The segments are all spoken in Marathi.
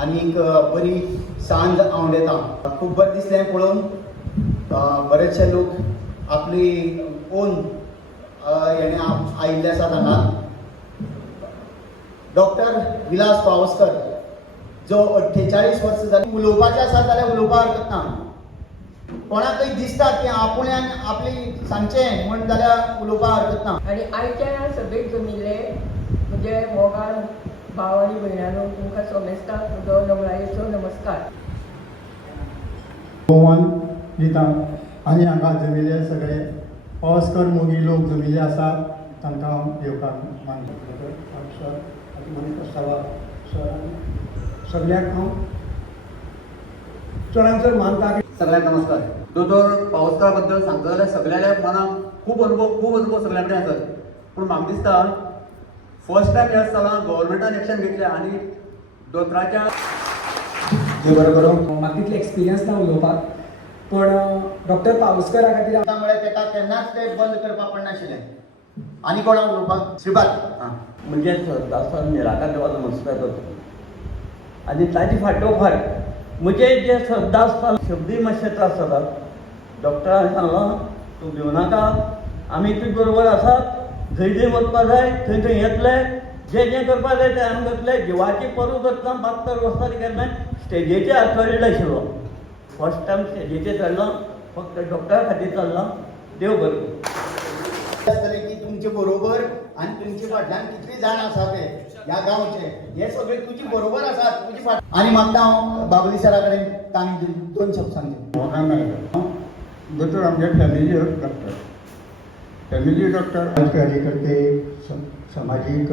आनीक बरी सांज आवंडेता. खूब बरें दिसलें पळोवन. बरेचशे लोक आपली ओन हेणे आयिल्ले आसात हांगा. डॉक्टर विलास पावसकर जो 48 वर्सां जाली. उलोवपाचें आसा जाल्यार उलोवपाक हरकत ना. कोणाकय दिसता की आपुण्यान आपली सांगचें म्हण जाल्यार उलोवपाक हरकत ना. आनी आयच्या सभेक जमिल्ले म्हणजे मोगान भाव आनी भयणानो तुमकां समेस्ता म्हजो नमळायेचो नमस्कार. भोवमान दिता आनी हांगा जमिल्ले सगळे पावसकर मोगी लोक जमिल्ले आसात तांकां हांव येवकार मानता. सगळ्यांक हांव चडांत चड मानता. सगळ्यांक नमस्कार. दोतोर पावसकारा बद्दल सांगता जाल्यार सगळ्यांच्या मनाक खूब अनुभव सगळ्यां कडेन आसात. पूण म्हाका दिसता फर्स्ट टायम ह्या सालां गव्हर्मेंटान एक्शन घेतलें आनी दोतोराच्या बरें करूं. म्हाका तितले एक्सपिरियन्स ना उलोवपाक, पण डॉक्टर पावसकरा खातीर त्यामुळे ताका केन्नाच तें बंद करपाक पडनाशिल्लें. आनी कोणाक उलोवपाक? श्रीपाद. म्हणजे श्रद्धास्थान निराकार देवाचो नमस्कार करता. आनी ताजे फाटोफाट म्हजे जे श्रद्धास्थान शब्दीय मातशे त्रास जातात. डॉक्टरान सांगलो तूं भिवू नाका, आमी तुजे बरोबर आसात. जंय जंय वचपा जाय थंय थंय येतले. जें करपा जाय तें आमी करतले. जिवाची परू करता 72 वर्सां केन्ना स्टेजीचेर चडलो आशिल्लो. फर्स्ट टायम स्टेजीचेर चडलो, फक्त डॉक्टरा खातीर चडलो. देव बरें आसतलें की तुमचे बरोबर आनी तुमचे फाटल्यान कितलीं जाण आसा ते ह्या गांवचे हे सगळे तुजे बरोबर आसात. तुजे फाट आनी मागता हांव बाबली सरा कडेन तांणी 2 शब्द सांगचे. दोतोर आमच्या फॅमिली डॉक्टर कार्यकर्ते सामाजीक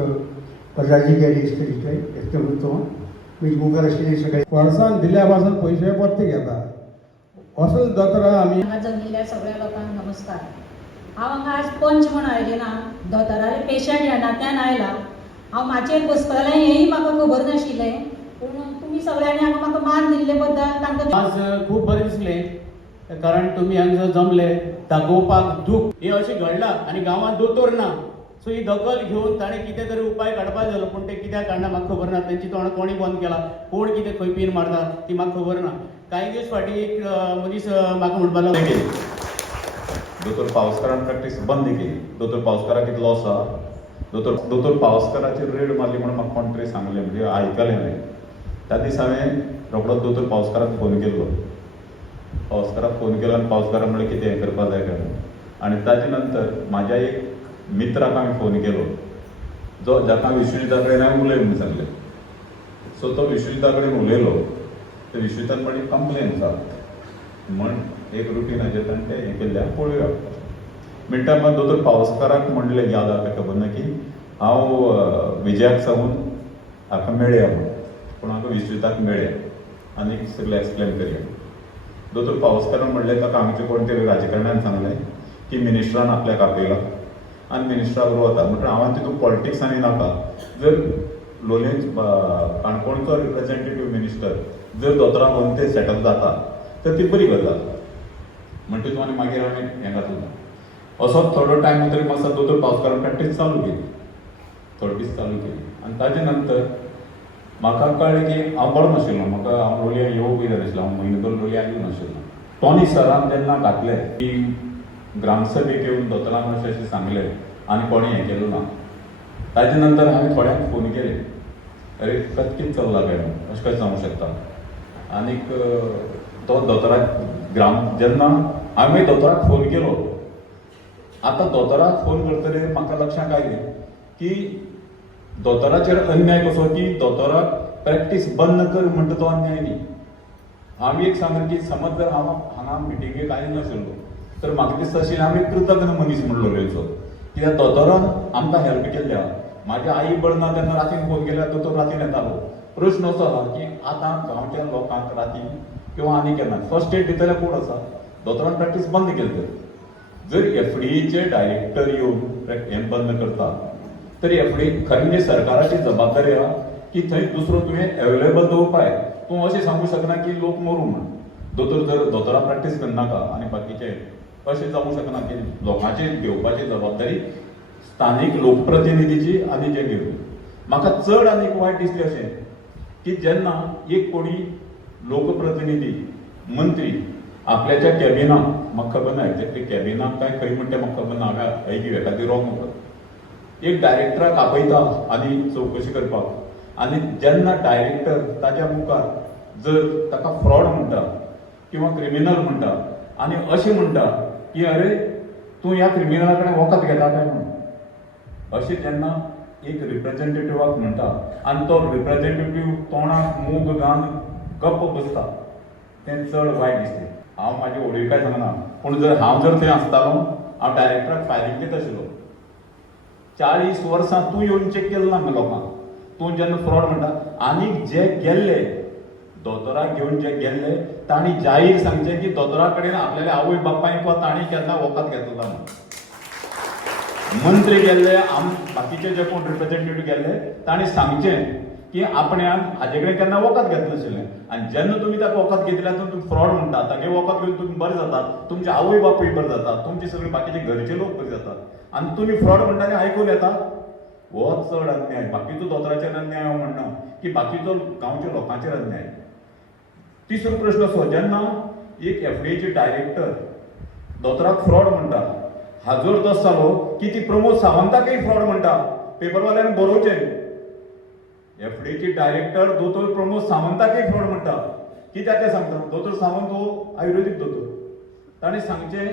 पदाधिकारी तरीके व्यक्तिमत्व मी मुखार आशिल्ले सगळे वर्सान दिल्या पासून पयशे परते घेता असो दोतोर आमी. हांगा जमिल्ल्या सगळ्या लोकांक नमस्कार. हांव हांगा आज पंच म्हण आयलें ना, दोतोराले पेशंट ह्या नात्यान आयला. हांव माचयेर बसतलें हेंय म्हाका खबर नाशिल्लें, पूण तुमी सगळ्यांनी हांगा म्हाका मान दिल्ले बद्दल तांकां आज खूब बरें दिसलें. कारण तुमी हांगा जमले दाखोवपाक दूख हें अशें घडलां आनी गांवांत दोतोर ना. सो ही दखल घेवन ताणें कितें तरी उपाय काडपाक जालो, पूण तें कित्याक काडना म्हाका खबर ना. तेंची तोंड कोणी बंद केला, कोण कितें खंय पीन मारता ती म्हाका खबर ना. कांय दीस फाटीं एक मनीस म्हाका म्हणपाक लागलो दोतोर पावसकारान प्रॅक्टीस बंद केली. दोतोर पावसकाराक इतलो लॉस आहा. दोतोर पावसकाराचेर रेड मारली म्हणून म्हाका कोण तरी सांगलें, म्हणजे आयकलें हांवें. त्या दीस हांवें रोखडोच दोतोर पावसकाराक फोन केल्लो. पावसकाराक फोन केलो आनी पावसकाराक म्हणलें कितें हें करपा जाय काय. आनी ताचे नंतर म्हाज्या एक मित्राक हांवें फोन केलो जाका विश्वजिता कडेन हांवें उलय म्हणून सांगलें. सो तो विश्वजिता कडेन उलयलो. तर विश्वजितान म्हणलें कंप्लेन आसा म्हण एक रुटीनाचेर ताणें तें हें केल्लें पळोवया. मिनटा मागीर दोतोर पावसकाराक म्हणलें याद आहा ताका खबर ना की हांव विजयाक सांगून हाका मेळया म्हूण, पूण हांगा विश्वजिताक मेळया आनी सगळें एक्सप्लेन करया. दोतोर पावसकारान म्हणलें ताका आमचे कोण तरी राजकारण्यान सांगलें की मिनिस्टरान आपल्याक आपयला आनी मिनिस्टरा बरोबर वता. म्हणटा हांवें तितून पॉलिटिक्सांनी नाका. जर लोलयेंच काणकोणचो रिप्रेझेंटेटीव मिनिस्टर जर दोतोरां म्हणून ते सेटल जाता तर ती बरी गजाल. म्हणटा तूं आनी मागीर हांवें हें घातलें. असोच थोडो टायम तरी मातसो दोतोर पावसकारान प्रॅक्टीस चालू केली. थोडे दीस चालू केली आनी ताजे नंतर म्हाका कळ्ळें की हांव बरो नाशिल्लो. म्हाका हांव लोलयां येवंक बी जाय नाशिल्लो. हांव म्हयनो दोन लोलयां येवंक नाशिल्लो. टॉनी सरान जेन्ना घातलें की ग्रामसभेक येवन दोतोरांक अशें अशें सांगलें आनी कोणें हें केलें ना. ताजे नंतर हांवें थोड्यांक फोन केले, अरे कितें चल्लां काय म्हणून, अशें कशें जावंक शकता. आनीक तो दोतोराक जेन्ना हांवें दोतोराक फोन केलो, आतां दोतोराक फोन करतकीर म्हाका लक्षांत आयलें की दोतोराचेर अन्याय कसो की दोतोराक प्रॅक्टीस बंद कर म्हणटा तो अन्याय न्ही. हांव एक सांगलें की समज जर हांव हांगा मिटिंगेक आयलो नाशिल्लो तर म्हाका दिसता आशिल्लें हांव एक कृतज्ञ मनीस म्हणलो लोलयेचो, कित्याक दोतोरान आमकां हेल्प केल्ली आहा. म्हाज्या आई बरी ना तेन्ना रातीन फोन केल्यार दोतोर रातीन येतालो. प्रश्न असो आहा की आतां गांवच्या लोकांक रातीन किंवा आनी केन्ना फर्स्ट एड दितल्यार कोण आसा. दोतोरान प्रॅक्टीस बंद केली तर जर एफडीचे डायरेक्टर येवन हें बंद करता तर एफडी खरें म्हणजे सरकाराची जबाबदारी आहा की थंय दुसरो तुवें अवेलेबल दवरपाय. तूं अशें सांगूं शकना की लोक मरू म्हण. दोतोर जर दोतोरां प्रॅक्टीस करनाका आनी बाकीचे अशें जावंक शकना की लोकांचे घेवपाची जबाबदारी स्थानीक लोकप्रतिनिधीची आनी जे घेवन. म्हाका चड आनीक वायट दिसलें अशें की जेन्ना एक कोणी लोकप्रतिनिधी मंत्री आपल्याच्या कॅबिनात म्हाका खबर ना एक्झॅक्टली कॅबिनात काय खंय म्हणटा म्हाका खबर ना हांवें ऐकले खातीर रॉंग म्हणटा एक डायरेक्टराक आपयता आनी चवकशी करपाक आनी जेन्ना डायरेक्टर ताच्या मुखार जर ताका फ्रॉड म्हणटा किंवा क्रिमिनल म्हणटा आनी अशें म्हणटा की अरे तूं ह्या क्रिमिनला कडेन वखद घेता काय म्हणून अशें जेन्ना एक रिप्रेझेंटेटिव्हाक म्हणटा आनी तो रिप्रेझेंटेटिव्ह तोंडाक मूग घालून गप्प बसता तें चड वायट दिसलें हांव म्हाजी व्हडवी काय सांगना पूण जर हांव जर थंय आसतालो हांव डायरेक्टराक फायलींग घेत आशिल्लो 40 वर्सां तूं येवन चॅक केलें ना लोकांक तूं जेन्ना फ्रॉड म्हणटा आनी जे गेल्ले दोतोराक घेवन जे गेल्ले तांणी जाहीर सांगचें की दोतोरा कडेन आपल्याल्या आवय बापायक वा तांणी केन्ना वखद घेतलो ना मंत्री गेल्ले बाकीचे जे कोण रिप्रेझेंटेटिव्ह गेल्ले तांणी सांगचें की आपण्यान हाजे कडेन केन्ना वखद घेतलें नाशिल्लें आनी जेन्ना तुमी ताका वखद घेतल्या तुमी फ्रॉड म्हणटा तागे वखद घेवन तुमी बरें जातात तुमचे आवय बापूय बरें जातात तुमचे सगळे बाकीचे घरचे लोक बरे जातात आनी तुमी फ्रॉड म्हणटा आनी आयकून येता हो चड अन्याय बाकीचो दोतोराचेर अन्याय हांव म्हणना की बाकीचो गांवच्या लोकांचेर अन्याय तिसरो प्रश्न असो जेन्ना एक एफडीएचे डायरेक्टर दोतोराक फ्रॉड म्हणटा हाजो अर्थ जालो की ती प्रमोद सावंताकय फ्रॉड म्हणटा पेपरवाल्यान बरोवचें एफडीएचे डायरेक्टर दोतोर प्रमोद सावंताकय फ्रॉड म्हणटा कित्याक ते सांगता दोतोर सावंत हो आयुर्वेदीक दोतोर ताणें सांगचें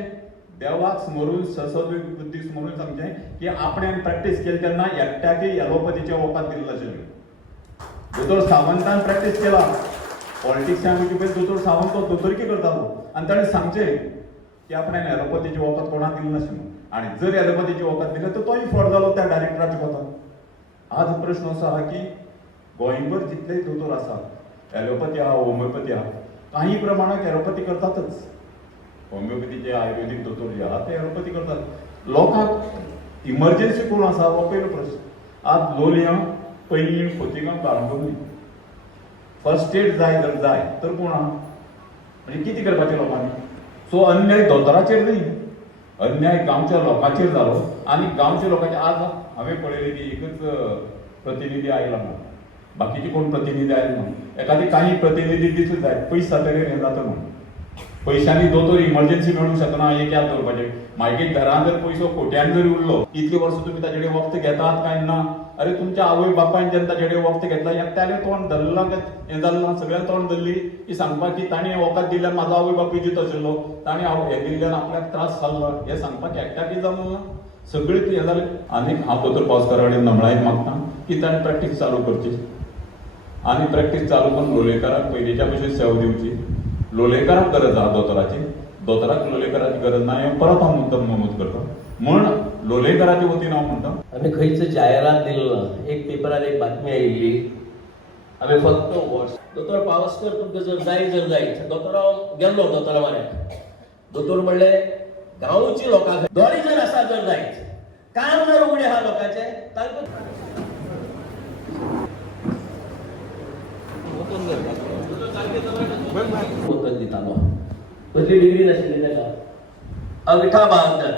देवाक स्मरून सरस्वती बुद्दीक स्मरून सांगचें की आपणें प्रॅक्टीस केली तेन्ना एकट्याकय एलोपॅथीचें वखद दिल्लें नाशिल्लें दोतोर सावंतान प्रॅक्टीस केला पॉलिटिक्सान वयचे पयलीं दोतोर सावंत तो दोतोरकी करतालो आनी ताणें सांगचें की आपणें एलोपॅथीचें वखद कोणाक दिल्लें नाशिल्लें आनी जर एलोपॅथीचें वखद दिलें तर तोय फ्रॉड जालो त्या डायरेक्टराच्या कोतान आज प्रश्न असो आहा की गोंयभर जितले दोतोर आसात एलोपॅथी आहा होमिओपॅथी आहा काही प्रमाणात एलोपॅथी करतातच होमिओपॅथीचे आयुर्वेदीक दोतोर जे आहात ते एलोपॅथी करतात लोकांक इमर्जन्सी कोण आसा हो पयलो प्रश्न आज लोलयां पैंगीण खोतिगांव काळंगुटली फर्स्ट एड जाय जर जाय तर कोण आहा म्हणजे कितें करपाचें लोकांनी सो अन्याय दोतोराचेर न्ही अन्याय गांवच्या लोकांचेर जालो आनी गांवच्या लोकांचे आज हांवें पळयलें की एकच प्रतिनिधी आयला म्हणून बाकीचे कोण प्रतिनिधी आयले ना एखादी काही प्रतिनिधी दिसले जाय पयस जातकीर हें जाता म्हणून पयशांनी दोतोर इमर्जन्सी मेळूंक शकना एक याद दवरपाचें मागीर घरान जर पयसो खोट्यान जर उरलो इतले वर्स तुमी ताचे कडेन वखद घेतात काय ना अरे तुमच्या आवय बापायन जेन्ना ताचे कडेन वखद घेतला एकट्याले तोंड धरला हें जालें ना सगळ्यांक तोंड धरली की सांगपाक की ताणें वखद दिल्यार म्हाजो आवय बापूय जितो आशिल्लो ताणें हें दिल्ल्यान आपल्याक त्रास जाल्लो हें सांगपाक एकट्याकय जमलें ना सगळें हें जालें आनीक हांव दोतोर पावसकारा कडेन नमळायेन मागता की ताणें प्रॅक्टीस चालू करची आनी प्रॅक्टीस चालू करून लोलयेकाराक पयलींच्या भशेन सेवा दिवची लोलयेकाराक गरज आहा दोतोराची दोतोराक लोलयेकाराची गरज ना हें परत हांव मुद्दम नमूद करता म्हण लोलयेकाराच्या वतीन हांव म्हणटा आमी खंयच जायरात दिलो ना एक पेपरार एक बातमी आयिल्ली आमी फक्त दोतोर पावसकर तुमकां जर जाय दोतोर गेल्लो दोतोरा म्हऱ्यान दोतोर म्हणले गांवची लोकां दोरी जर आसा जर जायत काम जर उगडे आहा लोकांचे तांकां वखद दितालो कसली डिग्री नाशिल्ली ताका अविठा बहादर